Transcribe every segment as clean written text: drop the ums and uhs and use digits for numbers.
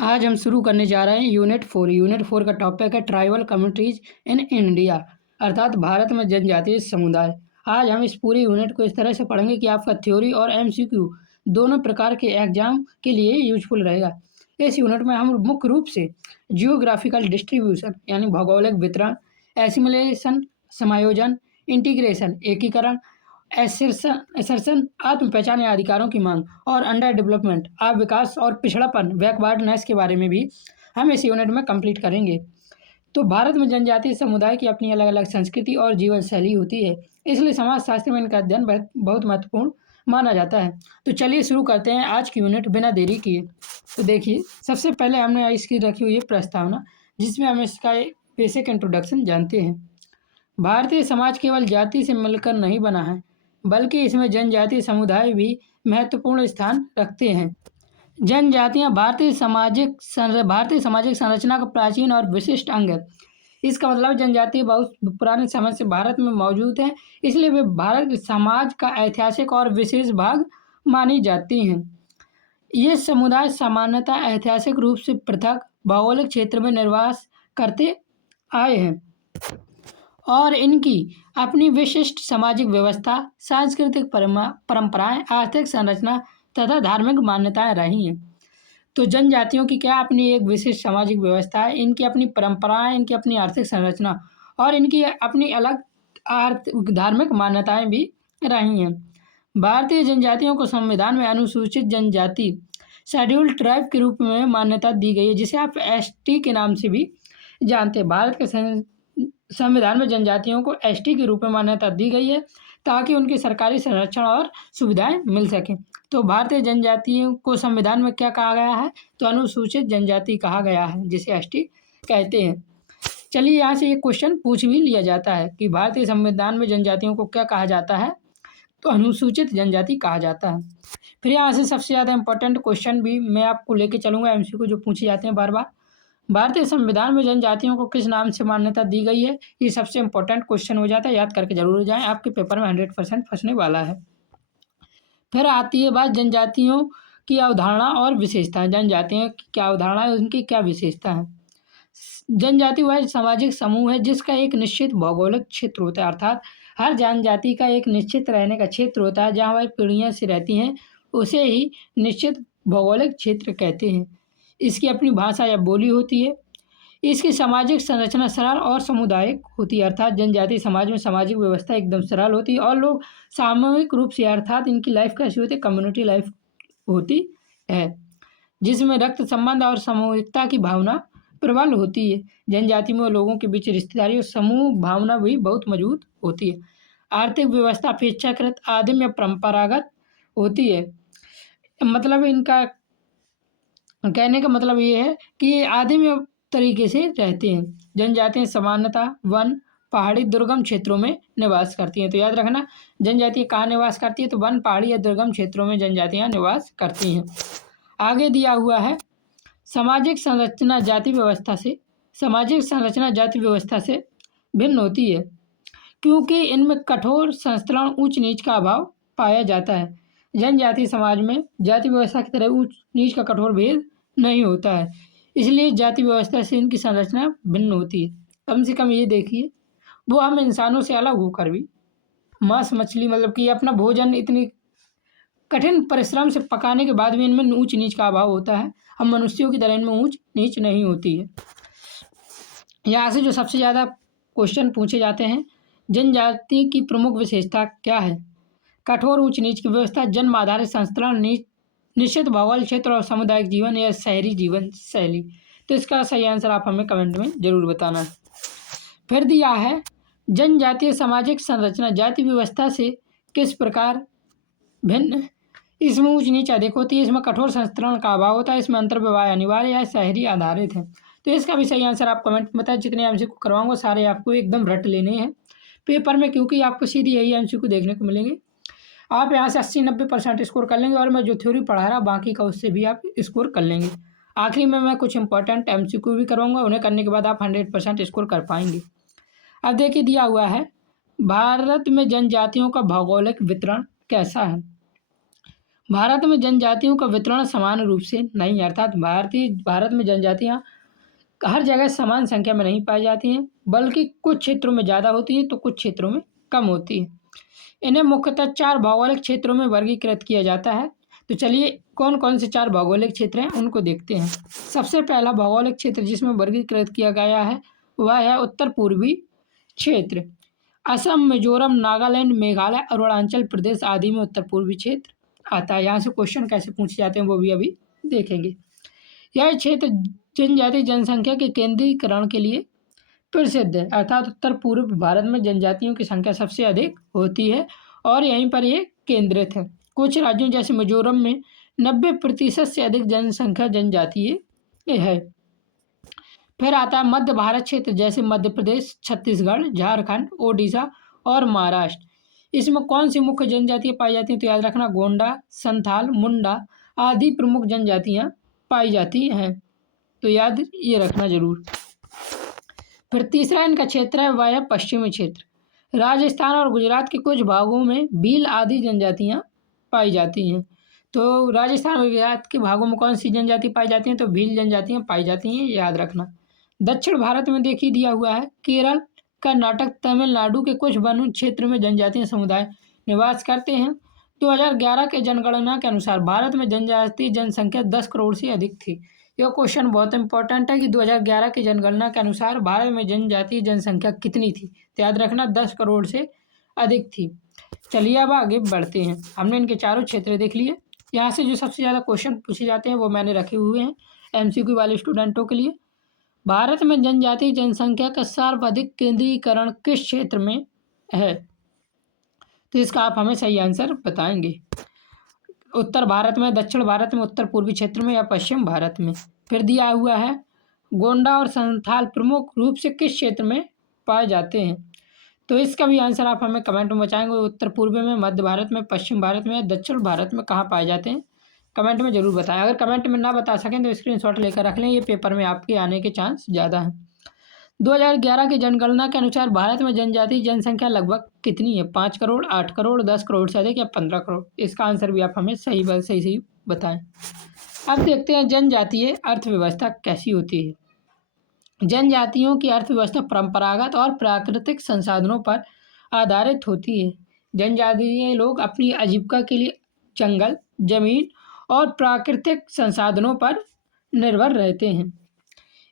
आज हम शुरू करने जा रहे हैं यूनिट 4 का टॉपिक है ट्राइबल कम्युनिटीज इन इंडिया, अर्थात भारत में जनजातीय समुदाय। आज हम इस पूरी यूनिट को इस तरह से पढ़ेंगे कि आपका थ्योरी और एमसीक्यू दोनों प्रकार के एग्जाम के लिए यूजफुल रहेगा। इस यूनिट में हम मुख्य रूप से जियोग्राफिकल डिस्ट्रीब्यूशन यानी भौगोलिक वितरण, एसिमिलेशन समायोजन, इंटीग्रेशन एकीकरण, एसर्शन आत्म पहचान या अधिकारों की मांग और अंडर डेवलपमेंट विकास और पिछड़ापन बैकवर्डनेस के बारे में भी हम इस यूनिट में कंप्लीट करेंगे। तो भारत में जनजातीय समुदाय की अपनी अलग अलग संस्कृति और जीवन शैली होती है, इसलिए समाज शास्त्र में इनका अध्ययन बहुत महत्वपूर्ण माना जाता है। तो चलिए शुरू करते हैं आज की यूनिट बिना देरी किए। तो देखिए, सबसे पहले हमने इसकी रखी हुई है प्रस्तावना, जिसमें हम इसका बेसिक इंट्रोडक्शन जानते हैं। भारतीय समाज केवल जाति से मिलकर नहीं बना है, बल्कि इसमें जनजातीय समुदाय भी महत्वपूर्ण स्थान रखते हैं। जनजातियां भारतीय सामाजिक संरचना का प्राचीन और विशिष्ट अंग है। इसका मतलब जनजाति बहुत पुराने समय से भारत में मौजूद है, इसलिए वे भारत के समाज का ऐतिहासिक और विशेष भाग मानी जाती हैं। ये समुदाय सामान्यतः ऐतिहासिक रूप से पृथक भौगोलिक क्षेत्र में निर्वास करते आए हैं और इनकी अपनी विशिष्ट सामाजिक व्यवस्था, सांस्कृतिक परंपराएं, आर्थिक संरचना तथा धार्मिक मान्यताएं रही हैं। तो जनजातियों की क्या अपनी एक विशिष्ट सामाजिक व्यवस्था है, इनकी अपनी परंपराएं, इनकी अपनी आर्थिक संरचना और इनकी अपनी अलग धार्मिक मान्यताएं भी रही हैं। भारतीय जनजातियों को संविधान में अनुसूचित जनजाति शेड्यूल्ड ट्राइब के रूप में मान्यता दी गई है, जिसे आप एसटी के नाम से भी जानते हैं। भारत के संविधान में जनजातियों को एसटी के रूप में मान्यता दी गई है ताकि उनकी सरकारी संरक्षण और सुविधाएं मिल सकें। तो भारतीय जनजातियों को संविधान में क्या कहा गया है, तो अनुसूचित जनजाति कहा गया है, जिसे एसटी कहते हैं। चलिए, यहाँ से एक क्वेश्चन पूछ भी लिया जाता है कि भारतीय संविधान में जनजातियों को क्या कहा जाता है, तो अनुसूचित जनजाति कहा जाता है। फिर यहाँ से सबसे ज़्यादा इंपॉर्टेंट क्वेश्चन भी मैं आपको लेके चलूँगा एमसीक्यू जो पूछे जाते हैं बार बार। भारतीय संविधान में जनजातियों को किस नाम से मान्यता दी गई है, ये सबसे इंपॉर्टेंट क्वेश्चन हो जाता है, याद करके जरूर जाएं, आपके पेपर में 100% फंसने वाला है। फिर आती है बात जनजातियों की अवधारणा और विशेषता। जनजातियों की क्या अवधारणा है, उनकी क्या विशेषता है। जनजाति वह सामाजिक समूह है जिसका एक निश्चित भौगोलिक क्षेत्र होता है, अर्थात हर जनजाति का एक निश्चित रहने का क्षेत्र होता है जहाँ वह पीढ़ियों से रहती हैं, उसे ही निश्चित भौगोलिक क्षेत्र कहते हैं। इसकी अपनी भाषा या बोली होती है। इसकी सामाजिक संरचना सरल और सामुदायिक होती है, अर्थात जनजातीय समाज में सामाजिक व्यवस्था एकदम सरल होती है और लोग सामूहिक रूप से, अर्थात इनकी लाइफ कैसी होती है, कम्युनिटी लाइफ होती है, जिसमें रक्त संबंध और सामूहिकता की भावना प्रबल होती है। जनजाति में लोगों के बीच रिश्तेदारी और समूह भावना भी बहुत मजबूत होती है। आर्थिक व्यवस्था अपेक्षाकृत आदिम या परंपरागत होती है। मतलब इनका कहने का मतलब ये है कि ये आदिम तरीके से रहते हैं। जनजातियाँ सामान्यतः वन, पहाड़ी, दुर्गम क्षेत्रों में निवास करती हैं। तो याद रखना, जनजातियाँ कहाँ निवास करती है, तो वन, पहाड़ी या दुर्गम क्षेत्रों में जनजातियाँ निवास करती हैं। आगे दिया हुआ है सामाजिक संरचना जाति व्यवस्था से भिन्न होती है क्योंकि इनमें कठोर संस्करण, ऊंच नीच का अभाव पाया जाता है। जनजातीय समाज में जाति व्यवस्था की तरह ऊंच नीच का कठोर भेद नहीं होता है, इसलिए जाति व्यवस्था से इनकी संरचना भिन्न होती है। कम से कम ये देखिए, वो हम इंसानों से अलग होकर भी मांस मछली, मतलब कि अपना भोजन इतनी कठिन परिश्रम से पकाने के बाद भी इनमें ऊंच नीच का अभाव होता है। हम मनुष्यों की तरह इनमें ऊंच नीच नहीं होती है। यहाँ से जो सबसे ज़्यादा क्वेश्चन पूछे जाते हैं, जनजाति की प्रमुख विशेषता क्या है। कठोर ऊंच नीच की व्यवस्था, जन्म आधारित संस्करण, निश्चित भौगोलिक क्षेत्र और सामुदायिक जीवन या शहरी जीवन शैली। तो इसका सही आंसर आप हमें कमेंट में जरूर बताना है। फिर दिया है जनजातीय सामाजिक संरचना जाति व्यवस्था से किस प्रकार भिन्न। इसमें ऊंच नीच अधिक होती है, इसमें कठोर संस्करण का अभाव होता है, इसमें अंतर्विवाह अनिवार्य या शहरी आधारित है। तो इसका भी सही आंसर आप कमेंट में बताएं। जितने एमसीक्यू करवाऊंगा सारे आपको एकदम रट लेने हैं पेपर में, क्योंकि आपको सीधी यही एमसीक्यू देखने को मिलेंगे। आप यहाँ से 80-90% स्कोर कर लेंगे और मैं जो थ्योरी पढ़ा रहा बाकी का उससे भी आप स्कोर कर लेंगे। आखिरी में मैं कुछ इंपॉर्टेंट एमसीक्यू भी करवाऊंगा, उन्हें करने के बाद आप 100% स्कोर कर पाएंगे। अब देखिए, दिया हुआ है भारत में जनजातियों का भौगोलिक वितरण कैसा है। भारत में जनजातियों का वितरण समान रूप से नहीं है, अर्थात भारत में जनजातियाँ हर जगह समान संख्या में नहीं पाई जाती हैं, बल्कि कुछ क्षेत्रों में ज़्यादा होती हैं तो कुछ क्षेत्रों में कम होती है। इन्हें मुख्यतः 4 भौगोलिक क्षेत्रों में वर्गीकृत किया जाता है। तो चलिए कौन कौन से 4 भौगोलिक क्षेत्र हैं उनको देखते हैं। सबसे पहला भौगोलिक क्षेत्र जिसमें वर्गीकृत किया गया है वह है उत्तर पूर्वी क्षेत्र। असम, मिजोरम, नागालैंड, मेघालय, अरुणाचल प्रदेश आदि में उत्तर पूर्वी क्षेत्र आता है। यहाँ से क्वेश्चन कैसे पूछे जाते हैं वो भी अभी देखेंगे। यह क्षेत्र जनजातीय जनसंख्या के केंद्रीकरण के लिए प्रसिद्ध है, अर्थात उत्तर पूर्व भारत में जनजातियों की संख्या सबसे अधिक होती है और यहीं पर ये केंद्रित है। कुछ राज्यों जैसे मिजोरम में 90% से अधिक जनसंख्या जनजातीय है। फिर आता है मध्य भारत क्षेत्र जैसे मध्य प्रदेश, छत्तीसगढ़, झारखंड, ओडिशा और महाराष्ट्र। इसमें कौन सी मुख्य जनजातियाँ पाई जाती हैं? तो याद रखना गोंडा, संथाल, मुंडा आदि प्रमुख जनजातियाँ पाई जाती हैं। तो याद ये रखना जरूर। फिर तीसरा इनका क्षेत्र है वह है पश्चिमी क्षेत्र। राजस्थान और गुजरात के कुछ भागों में भील आदि जनजातियाँ पाई जाती हैं। तो राजस्थान और गुजरात के भागों में कौन सी जनजाति पाई जाती हैं? तो भील जनजातियाँ पाई जाती हैं, याद रखना। दक्षिण भारत में देखिए दिया हुआ है केरल, कर्नाटक, तमिलनाडु के कुछ वन क्षेत्र में जनजातीय समुदाय निवास करते हैं। 2011 के जनगणना के अनुसार भारत में जनजातीय जनसंख्या 10 करोड़ से अधिक थी। यह क्वेश्चन बहुत इंपॉर्टेंट है कि 2011 की जनगणना के अनुसार भारत में जनजातीय जनसंख्या कितनी थी? तो याद रखना 10 करोड़ से अधिक थी। चलिए अब आगे बढ़ते हैं। हमने इनके चारों क्षेत्र देख लिए। यहाँ से जो सबसे ज़्यादा क्वेश्चन पूछे जाते हैं वो मैंने रखे हुए हैं एमसीक्यू वाले स्टूडेंटों के लिए। भारत में जनजातीय जनसंख्या का सर्वाधिक केंद्रीकरण किस क्षेत्र में है? तो इसका आप हमें सही आंसर बताएंगे। उत्तर भारत में, दक्षिण भारत में, उत्तर पूर्वी क्षेत्र में या पश्चिम भारत में। फिर दिया हुआ है गोंडा और संथाल प्रमुख रूप से किस क्षेत्र में पाए जाते हैं? तो इसका भी आंसर आप हमें कमेंट में बताएंगे। उत्तर पूर्व में, मध्य भारत में, पश्चिम भारत में या दक्षिण भारत में कहाँ पाए जाते हैं? कमेंट में जरूर बताएं। अगर कमेंट में ना बता सकें तो स्क्रीनशॉट लेकर रख लें, ये पेपर में आपके आने के चांस ज़्यादा हैं। 2011 की जनगणना के अनुसार भारत में जनजातीय जनसंख्या लगभग कितनी है? 5 करोड़, 8 करोड़, 10 करोड़ से अधिक या 15 करोड़? इसका आंसर भी आप हमें सही बताएं। अब देखते हैं जनजातीय अर्थव्यवस्था कैसी होती है। जनजातियों की अर्थव्यवस्था परंपरागत और प्राकृतिक संसाधनों पर आधारित होती है। जनजातीय लोग अपनी आजीविका के लिए जंगल, जमीन और प्राकृतिक संसाधनों पर निर्भर रहते हैं।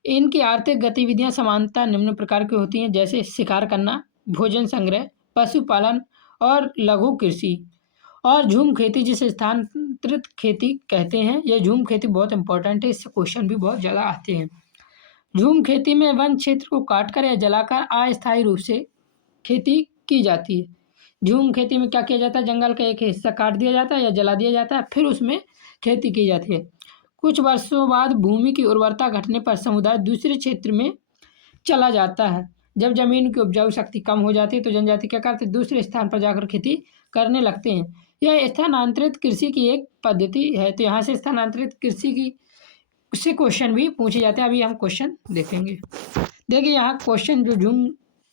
इनकी आर्थिक गतिविधियां सामान्यतः निम्न प्रकार की होती हैं, जैसे शिकार करना, भोजन संग्रह, पशुपालन और लघु कृषि और झूम खेती, जिसे स्थानांतरित खेती कहते हैं। यह झूम खेती बहुत इंपॉर्टेंट है, इससे क्वेश्चन भी बहुत ज़्यादा आते हैं। झूम खेती में वन क्षेत्र को काटकर या जलाकर अस्थायी रूप से खेती की जाती है। झूम खेती में क्या किया जाता है? जंगल का एक हिस्सा काट दिया जाता है या जला दिया जाता है, फिर उसमें खेती की जाती है। कुछ वर्षों बाद भूमि की उर्वरता घटने पर समुदाय दूसरे क्षेत्र में चला जाता है। जब जमीन की उपजाऊ शक्ति कम हो जाती है तो जनजाति क्या करते हैं? दूसरे स्थान पर जाकर खेती करने लगते हैं। यह स्थानांतरित कृषि की एक पद्धति है। तो यहाँ से स्थानांतरित कृषि की से क्वेश्चन भी पूछे जाते हैं। अभी हम क्वेश्चन देखेंगे। देखिए यहाँ क्वेश्चन जो झूम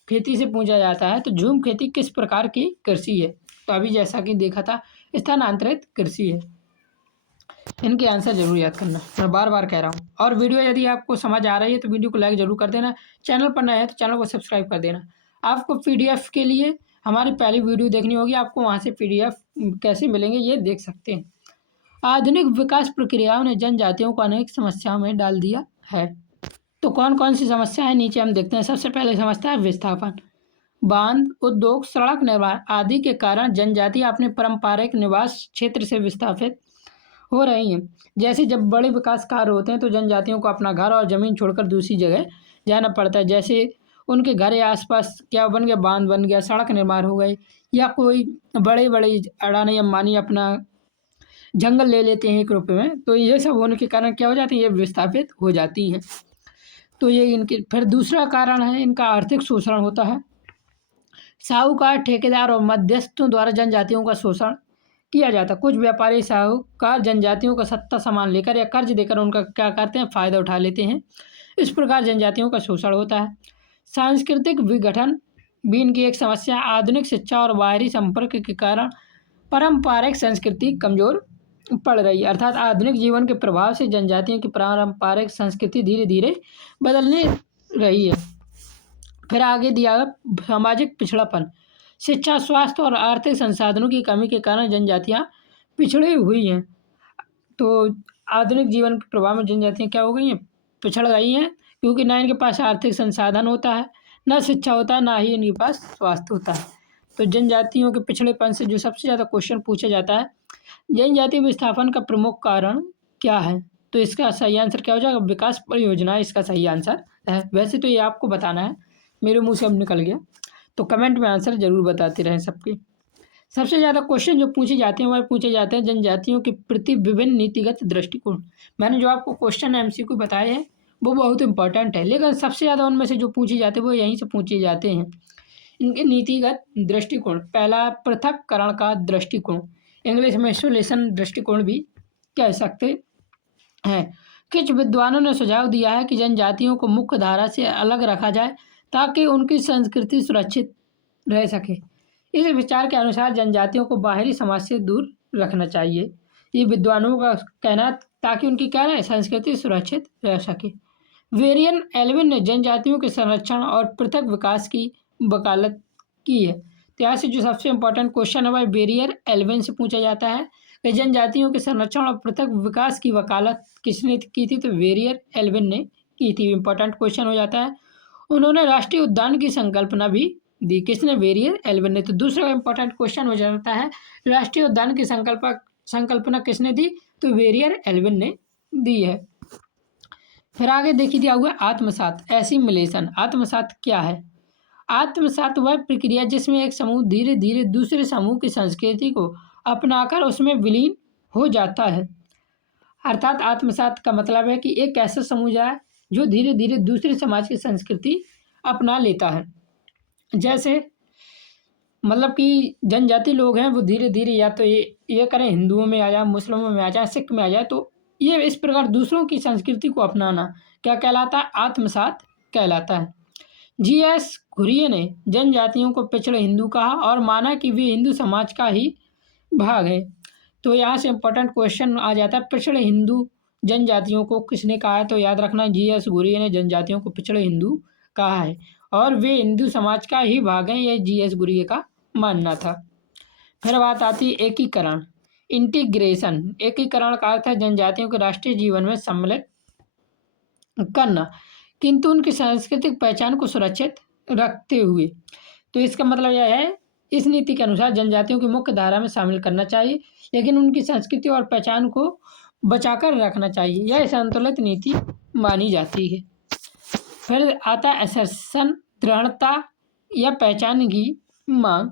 खेती से पूछा जाता है, तो झूम खेती किस प्रकार की कृषि है? तो अभी जैसा कि देखा था स्थानांतरित कृषि है। इनके आंसर जरूर याद करना, मैं बार बार कह रहा हूँ। और वीडियो यदि आपको समझ आ रही है तो वीडियो को लाइक जरूर कर देना। चैनल पर नया है तो चैनल को सब्सक्राइब कर देना। आपको पीडीएफ के लिए हमारी पहली वीडियो देखनी होगी, आपको वहाँ से पीडीएफ कैसे मिलेंगे ये देख सकते हैं। आधुनिक विकास प्रक्रियाओं ने जनजातियों को अनेक समस्याओं में डाल दिया है। तो कौन कौन सी समस्या है नीचे हम देखते हैं। सबसे पहले समस्या है विस्थापन। बांध, उद्योग, सड़क निर्माण आदि के कारण जनजाति अपने पारंपरिक निवास क्षेत्र से विस्थापित हो रही हैं। जैसे जब बड़े विकास कार्य होते हैं तो जनजातियों को अपना घर और ज़मीन छोड़कर दूसरी जगह जाना पड़ता है। जैसे उनके घर या आसपास क्या बन गया? बांध बन गया, सड़क निर्माण हो गई, या कोई बड़े बड़े अडानी अंबानी अपना जंगल ले लेते हैं 1 रुपये में। तो ये सब होने के कारण क्या हो जाती है? ये विस्थापित हो जाती हैं। तो ये इनके फिर दूसरा कारण है इनका आर्थिक शोषण होता है। साहूकार, ठेकेदार और मध्यस्थों द्वारा जनजातियों का शोषण किया जाता। कुछ व्यापारी साहूकार जनजातियों का सत्ता सामान लेकर या कर्ज देकर उनका क्या करते हैं? फायदा उठा लेते हैं। इस प्रकार जनजातियों का शोषण होता है। सांस्कृतिक विघटन भी इनकी एक समस्या। आधुनिक शिक्षा और बाहरी संपर्क के कारण पारंपरिक संस्कृति कमजोर पड़ रही है, अर्थात आधुनिक जीवन के प्रभाव से जनजातियों की पारंपरिक संस्कृति धीरे धीरे बदलने रही है। फिर आगे दिया सामाजिक पिछड़ापन, शिक्षा, स्वास्थ्य और आर्थिक संसाधनों की कमी के कारण जनजातियाँ पिछड़ी हुई हैं। तो आधुनिक जीवन के प्रभाव में जनजातियाँ क्या हो गई हैं, पिछड़ गई हैं, क्योंकि ना इनके पास आर्थिक संसाधन होता है, ना शिक्षा होता है, ना ही इनके पास स्वास्थ्य होता है। तो जनजातियों के पिछड़ेपन से जो सबसे ज़्यादा क्वेश्चन पूछा जाता है, जनजातीय विस्थापन का प्रमुख कारण क्या है, तो इसका सही आंसर क्या हो जाएगा, विकास परियोजना इसका सही आंसर है। वैसे तो ये आपको बताना है, मेरे मुंह से अब निकल गया, तो कमेंट में आंसर जरूर बताते रहें सबके। सबसे ज़्यादा क्वेश्चन जो पूछे जाते हैं वह पूछे जाते हैं जनजातियों के प्रति विभिन्न नीतिगत दृष्टिकोण। मैंने जो आपको क्वेश्चन एमसीक्यू बताए हैं वो बहुत इंपॉर्टेंट है, लेकिन सबसे ज़्यादा उनमें से जो पूछे जाते हैं वो यहीं से पूछे जाते हैं। इनके नीतिगत दृष्टिकोण, पहला पृथक्करण का दृष्टिकोण, इंग्लिश में आइसोलेशन दृष्टिकोण भी कह सकते हैं। कुछ विद्वानों ने सुझाव दिया है कि जनजातियों को मुख्य धारा से अलग रखा जाए ताकि उनकी संस्कृति सुरक्षित रह सके। इस विचार के अनुसार जनजातियों को बाहरी समाज से दूर रखना चाहिए, ये विद्वानों का कहना, ताकि उनकी क्या है, संस्कृति सुरक्षित रह सके। वेरियन एल्विन ने जनजातियों के संरक्षण और पृथक विकास की वकालत की है। तो यहाँ से जो सबसे इम्पोर्टेंट क्वेश्चन है वह वेरियर एल्विन से पूछा जाता है कि जनजातियों के संरक्षण और पृथक विकास की वकालत किसने की थी, तो वेरियर एल्विन ने की थी। इम्पोर्टेंट क्वेश्चन हो जाता है। उन्होंने राष्ट्रीय उद्यान की संकल्पना भी दी, किसने, वेरियर एल्विन ने। तो दूसरा इंपॉर्टेंट क्वेश्चन हो जाता है, राष्ट्रीय उद्यान की संकल्पना किसने दी, तो वेरियर एल्विन ने दी है। फिर आगे देखिए दिया हुआ आत्मसात, एसिमिलेशन। आत्मसात क्या है, आत्मसात वह प्रक्रिया जिसमें एक समूह धीरे धीरे दूसरे समूह की संस्कृति को अपनाकर उसमें विलीन हो जाता है। अर्थात आत्मसात का मतलब है कि एक ऐसा समूह है जो धीरे धीरे दूसरे समाज की संस्कृति अपना लेता है। जैसे मतलब कि जनजाति लोग हैं वो धीरे धीरे या तो ये करें, हिंदुओं में आ जाए, मुस्लिमों में आ जाए, सिख में आ जाए, तो ये इस प्रकार दूसरों की संस्कृति को अपनाना क्या कहलाता है, आत्मसात कहलाता है। जीएस घुरिये ने जनजातियों को पिछड़े हिंदू कहा और माना कि वे हिंदू समाज का ही भाग है। तो यहाँ से इम्पोर्टेंट क्वेश्चन आ जाता है, पिछड़े हिंदू जनजातियों को किसने कहा है, तो याद रखना जीएस घुरिये ने जनजातियों को पिछड़े हिंदू कहा है और वे हिंदू समाज का ही भाग हैं, यह जीएस घुरिये का मानना था। फिर बात आती है एकीकरण, इंटीग्रेशन। एकीकरण का अर्थ है जनजातियों के राष्ट्रीय जीवन में सम्मिलित करना, किंतु उनकी सांस्कृतिक पहचान को सुरक्षित रखते हुए। तो इसका मतलब यह है, इस नीति के अनुसार जनजातियों की मुख्य धारा में शामिल करना चाहिए, लेकिन उनकी संस्कृति और पहचान को बचाकर रखना चाहिए। यह संतुलित नीति मानी जाती है। फिर आता है असर्शन, दृढ़ता या पहचान की मांग।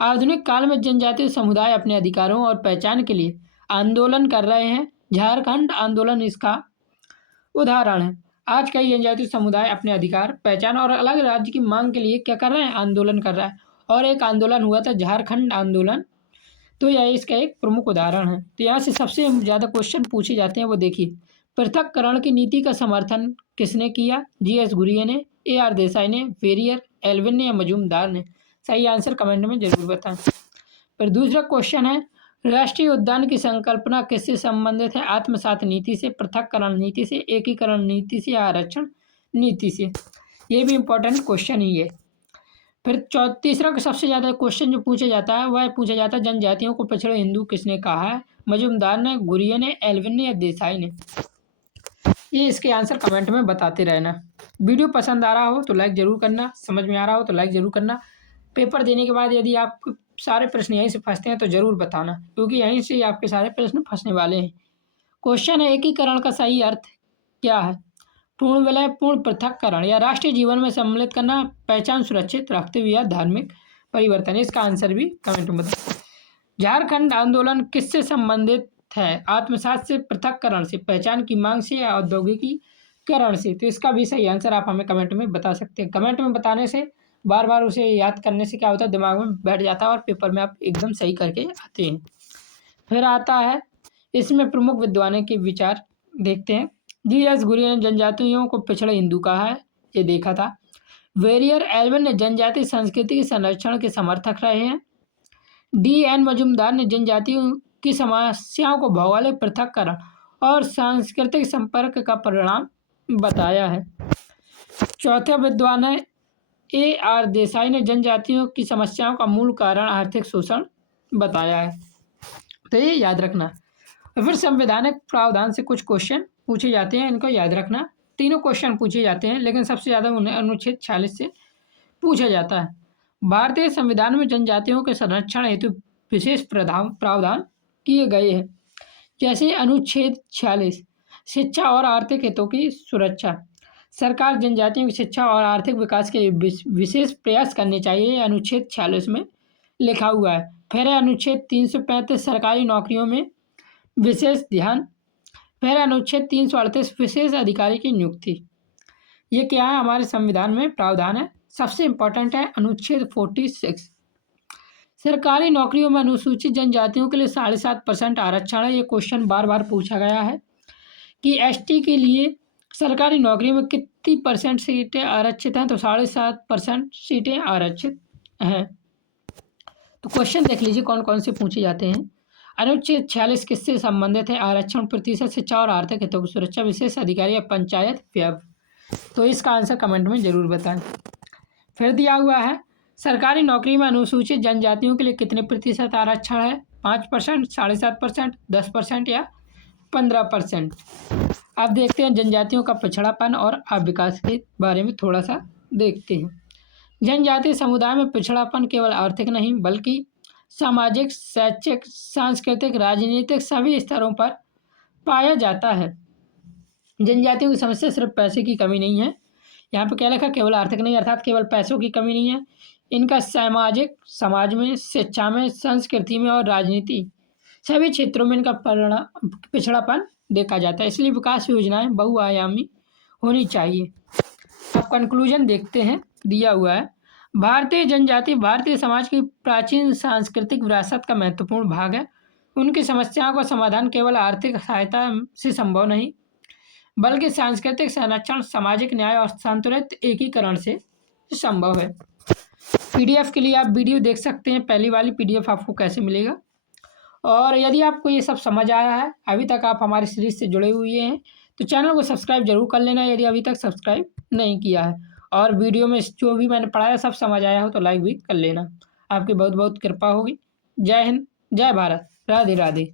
आधुनिक काल में जनजातीय समुदाय अपने अधिकारों और पहचान के लिए आंदोलन कर रहे हैं। झारखंड आंदोलन इसका उदाहरण है। आज कई जनजातीय समुदाय अपने अधिकार, पहचान और अलग राज्य की मांग के लिए क्या कर रहे हैं, आंदोलन कर रहा है। और एक आंदोलन हुआ था झारखंड आंदोलन, तो यह इसका एक प्रमुख उदाहरण है। तो यहाँ से सबसे ज़्यादा क्वेश्चन पूछे जाते हैं वो देखिए, पृथक्करण की नीति का समर्थन किसने किया, जीएस घुरिये ने, एआर देसाई ने, वेरियर एल्विन ने या मजूमदार ने। सही आंसर कमेंट में जरूर बताएं। फिर दूसरा क्वेश्चन है, राष्ट्रीय उद्यान की संकल्पना किससे संबंधित है, आत्मसात नीति से, पृथक्करण नीति से, एकीकरण नीति से या आरक्षण नीति से। ये भी इंपॉर्टेंट क्वेश्चन ही है। फिर तीसरा सबसे ज़्यादा क्वेश्चन जो पूछा जाता है वह पूछा जाता है, जनजातियों को पिछड़े हिंदू किसने कहा है, मजूमदार ने, घुरिये ने, एल्विन ने या देसाई ने। ये इसके आंसर कमेंट में बताते रहना। वीडियो पसंद आ रहा हो तो लाइक ज़रूर करना, समझ में आ रहा हो तो लाइक ज़रूर करना। पेपर देने के बाद यदि आप सारे प्रश्न यहीं से फंसते हैं तो ज़रूर बताना, क्योंकि यहीं से आपके सारे प्रश्न फंसने वाले हैं। क्वेश्चन है, एकीकरण का सही अर्थ क्या है, पूर्ण विलय, पूर्ण पृथक्करण या राष्ट्रीय जीवन में सम्मिलित करना, पहचान सुरक्षित रखते हुए या धार्मिक परिवर्तन। इसका आंसर भी कमेंट में बताओ। झारखंड आंदोलन किससे संबंधित है, आत्मसात से, पृथक्करण से, पहचान की मांग से या औद्योगिकीकरण से। तो इसका भी सही आंसर आप हमें कमेंट में बता सकते हैं। कमेंट में बताने से, बार बार उसे याद करने से क्या होता है, दिमाग में बैठ जाता है और पेपर में आप एकदम सही करके आते हैं। फिर आता है इसमें प्रमुख विद्वानों के विचार देखते हैं। जीएस घुरिये ने जनजातियों को पिछड़े हिंदू कहा है, ये देखा था। वेरियर एल्विन ने जनजातीय संस्कृति के संरक्षण के समर्थक रहे हैं। डी एन मजूमदार ने जनजातियों की समस्याओं को भौगोलिक पृथक्करण और सांस्कृतिक संपर्क का परिणाम बताया है। चौथे विद्वान है A.R. देसाई ने जनजातियों की समस्याओं का मूल कारण आर्थिक शोषण बताया है। तो ये याद रखना। और फिर संवैधानिक प्रावधान से कुछ क्वेश्चन पूछे जाते हैं, इनको याद रखना। तीनों क्वेश्चन पूछे जाते हैं, लेकिन सबसे ज़्यादा उन्हें अनुच्छेद 46 से पूछा जाता है। भारतीय संविधान में जनजातियों के संरक्षण हेतु विशेष प्रावधान किए गए हैं, जैसे अनुच्छेद 46 शिक्षा और आर्थिक हितों की सुरक्षा। सरकार जनजातियों की शिक्षा और आर्थिक विकास के लिए विशेष प्रयास करने चाहिए, अनुच्छेद 46 में लिखा हुआ है। फिर अनुच्छेद 335 सरकारी नौकरियों में विशेष ध्यान। फिर अनुच्छेद 338 विशेष अधिकारी की नियुक्ति। ये क्या है, हमारे संविधान में प्रावधान है। सबसे इम्पोर्टेंट है अनुच्छेद 46। सरकारी नौकरियों में अनुसूचित जनजातियों के लिए 7.5% आरक्षण है। ये क्वेश्चन बार बार पूछा गया है कि एसटी के लिए सरकारी नौकरी में कितनी % सीटें आरक्षित हैं, तो 7.5% सीटें आरक्षित हैं। तो क्वेश्चन देख लीजिए कौन कौन से पूछे जाते हैं। अनुच्छेद 46 किससे संबंधित है? आरक्षण, प्रतिशत, शिक्षा और आर्थिक हितों की सुरक्षा, विशेष अधिकारी या पंचायत व्यय। तो इसका आंसर कमेंट में जरूर बताएं। फिर दिया हुआ है सरकारी नौकरी में अनुसूचित जनजातियों के लिए कितने प्रतिशत आरक्षण है? 5%, 7.5%, 10% या 15%। अब देखते हैं जनजातियों का पिछड़ापन और अविकास के बारे में थोड़ा सा देखते हैं। जनजातीय समुदाय में पिछड़ापन केवल आर्थिक नहीं बल्कि सामाजिक, शैक्षिक, सांस्कृतिक, राजनीतिक सभी स्तरों पर पाया जाता है। जनजातियों की समस्या सिर्फ पैसे की कमी नहीं है, यहाँ पे क्या लिखा, केवल आर्थिक नहीं, अर्थात केवल पैसों की कमी नहीं है। इनका समाज में, शिक्षा में, संस्कृति में और राजनीति सभी क्षेत्रों में इनका पिछड़ापन देखा जाता है। इसलिए विकास योजनाएं बहुआयामी होनी चाहिए। अब कंक्लूजन देखते हैं, दिया हुआ है भारतीय जनजाति भारतीय समाज की प्राचीन सांस्कृतिक विरासत का महत्वपूर्ण भाग है। उनकी समस्याओं का समाधान केवल आर्थिक सहायता से संभव नहीं बल्कि सांस्कृतिक संरक्षण, सामाजिक न्याय और संतुलित एकीकरण से संभव है। पीडीएफ के लिए आप वीडियो देख सकते हैं, पहली वाली पीडीएफ आपको कैसे मिलेगा। और यदि आपको ये सब समझ आया है, अभी तक आप हमारी सीरीज से जुड़े हुए हैं, तो चैनल को सब्सक्राइब जरूर कर लेना यदि अभी तक सब्सक्राइब नहीं किया है। और वीडियो में जो भी मैंने पढ़ाया सब समझ आया हो तो लाइक भी कर लेना। आपकी बहुत बहुत कृपा होगी। जय हिंद, जय भारत, राधे राधे।